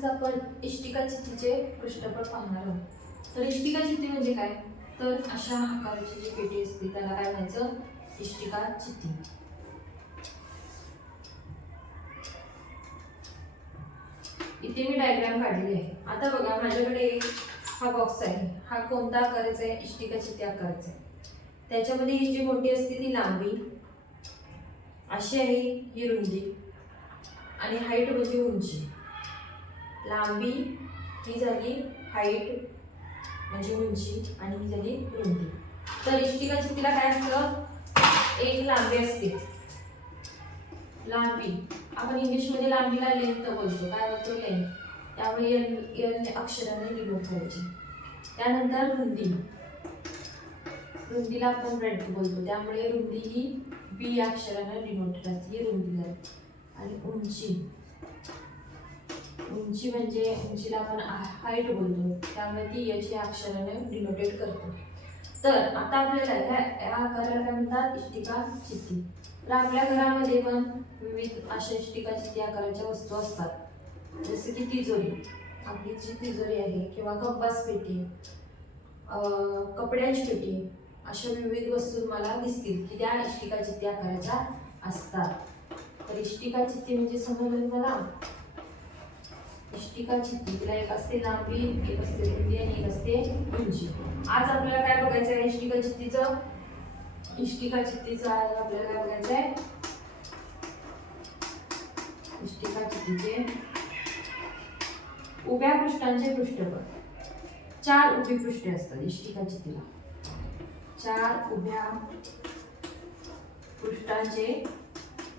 आज आपण इष्टिका चित्तीचे पृष्ठफळ पाहणार आहोत। तर इष्टिका चित्ती म्हणजे काय? तर अशा आकाराची जी पेटी असते त्याला काय म्हणायचं? इष्टिका चित्ती। इथे मी डायग्राम काढलेली आहे। आता बघा माझ्याकडे हा बॉक्स आहे। हा कोणता आकाराचा आहे? इष्टिका चित्ती आकाराचा आहे। त्याच्यामध्ये ही जी मोठी असते ती लांबी अशी आहे, ही रुंदी आणि हाईट म्हणजे उंची। लांबी ही झाली हाईट म्हणजे उंची आणि ही झाली रुंदी। तर इष्टिका चित्तीला काय असतं? एक लांबी असते। लांबी आपण इंग्लिश मध्ये लांबीला लेंथ बोलतो। काय बोलतो? लेंथ। त्यामुळे एल अक्षराने डिनोट करायची। त्यानंतर रुंदी, रुंदीला आपण ब्रेड्थ बोलतो। त्यामुळे रुंदी ही बी या अक्षराने डिनोट करायची, ही रुंदी झाली। आणि उंची, उंची म्हणजे उंचीला आपण हाईट बोलतो। त्यामुळे ती एच या अक्षराने डिनोटेड करतो। तर आता आपल्याला या आकाराला काय म्हणतात? इष्टिका चित्ती। तर आपल्या घरामध्ये पण विविध अशा इष्टिका चित्ती आकाराच्या वस्तू असतात, जसे की तिजोरी, आपली जी तिजोरी आहे, किंवा कंपास पेटी, कपड्यांची पेटी, अशा विविध वस्तू मला दिसतील की त्या इष्टिका चित्ती आकाराच्या असतात। तर इष्टिका चित्ती म्हणजे समजलं मला? इष्टिका चित्ती तिला एक असते लांबी, एक असते रुंदी आणि एक असते उंची। आज आपल्याला काय बघायचं आहे? इष्टिका चित्तीचं आज आपल्याला काय बघायचं आहे? इष्टिका चित्तीचे उभ्या पृष्ठांचे पृष्ठफळ। 4 उभी पृष्ठे असतात इष्टिका चित्तीला। 4 उभ्या पृष्ठांचे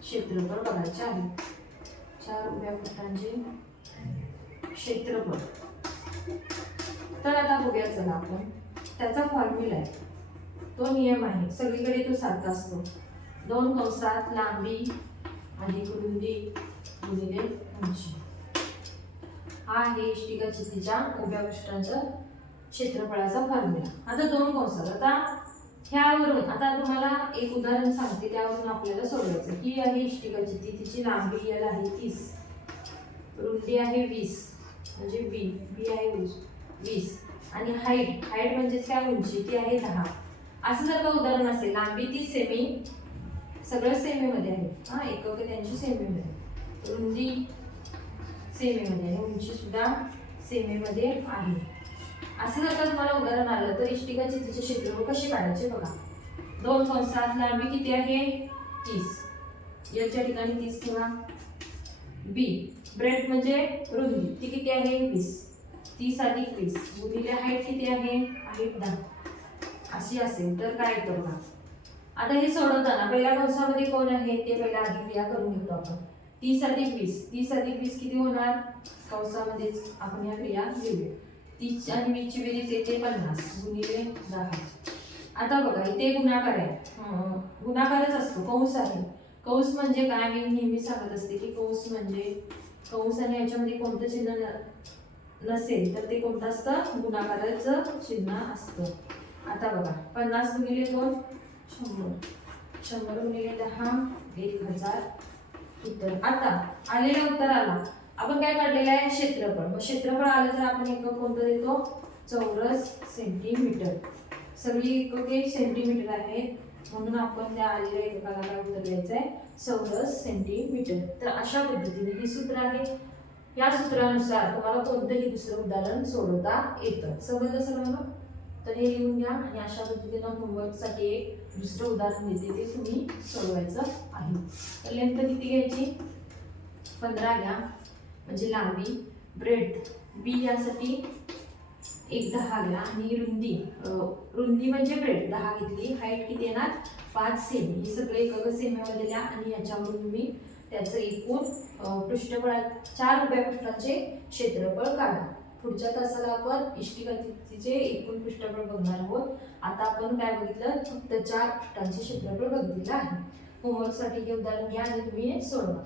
क्षेत्रफळ बघायचे आहे। 4 उभ्या पृष्ठांचे क्षेत्रफळ। तर आता बघूया चला आपण। त्याचा फॉर्म्युला आहे, तो नियम आहे, सगळीकडे तो सारखा असतो। 2 कंसात लांबी अधिक रुंदी गुणिले उंची। हा आहे इष्टिका चित्तीच्या उभ्या पृष्ठांच्या क्षेत्रफळाचा फॉर्म्युला। आता 2 कंसात, आता ह्यावरून आता तुम्हाला एक उदाहरण सांगते, त्यावरून आपल्याला सोडवायचं। ही आहे इष्टिका चित्ती, तिची लांबी एल आहे 30, रुंदी आहे 20 म्हणजे बी आहे 20 आणि हाईट म्हणजे काय? उंची, ती आहे 10। असं जर का उदाहरण असेल, लांबी 30 सेमी, सगळं सेमी मध्ये आहे, हा एकक त्यांची सेमी मध्ये, रुंदी सेमी मध्ये आहे, उंची सुद्धा सेमी मध्ये आहे। असं जर का तुम्हाला उदाहरण आलं तर इष्टिका चित्तीचे क्षेत्रफळ कसे काढायचे बघा। 2 कंसात लांबी किती आहे? 30, याच्या ठिकाणी 30 ठेवा। बी ब्रेड्थ म्हणजे रुंदी, ती किती आहे? 20, 30 अधिक 20 गुणिले हाईट किती आहे? हाईट 10 अशी असेल तर काय येतं बघा। आता हे सोडवताना पहिल्या कंसामध्ये कोण आहे ते पहिला आधी क्रिया करून घेतो आपण। 30 अधिक 20 किती होणार? कंसामध्येच आपण या क्रिया लिहूया। 30 आणि 20 ची बेरीज येते 50 गुणिले 10। आता बघा इथे गुणाकार आहे, गुणाकारच असतो, कंस आहे। कंस म्हणजे काय? मी नेहमी सांगत असते की कंस म्हणजे, कंस आणि याच्यामध्ये कोणतं चिन्ह नसेल तर ते कोणतं असतं? गुणाकाराचं चिन्ह असतं। आता बघा 50 गुणिले 2 100, 100 गुणिले 10 1000 उत्तर। आता आलेल्या उत्तराला आपण काय काढलेलं आहे? क्षेत्रफळ। मग क्षेत्रफळ आलं तर आपण एकक कोणतं देतो? चौरस सेंटीमीटर। सगळी एकके सेंटीमीटर आहेत, म्हणून आपण त्या आलेल्या एककाला काय उत्तर द्यायचं आहे? चौरस सेंटीमीटर। तर अशा पद्धतीने हे सूत्र आहे, या सूत्रानुसार तुम्हाला कोणतंही दुसरं उदाहरण सोडवता येतं। समजलं सर्वांना? तर हे लिहून घ्या आणि अशा पद्धतीने होमवर्क साठी एक दुसरं उदाहरण देते, ते तुम्ही सोडवायचं आहे। तर लेंथ किती घ्यायची? 15 घ्या, म्हणजे लांबी। ब्रेड्थ बी यासाठी एक 10 घ्या आणि रुंदी म्हणजे ब्रेड्थ 10 घेतली। हाईट किती येणार? 5 सेमी। हे सगळे एकक सेमीमध्ये लिहा आणि याच्यावरून मी त्याचं एकूण पृष्ठफळ 4 उभ्या पृष्ठांचे क्षेत्रफळ काढा। पुढच्या तासाला आपण इष्टिका चित्तीचे एकूण पृष्ठफळ बघणार आहोत। आता आपण काय बघितलं? फक्त 4 पृष्ठांचे क्षेत्रफळ बघितलेलं आहे। होमवर्क साठी हे उदाहरण घ्या आणि तुम्ही सोडवा।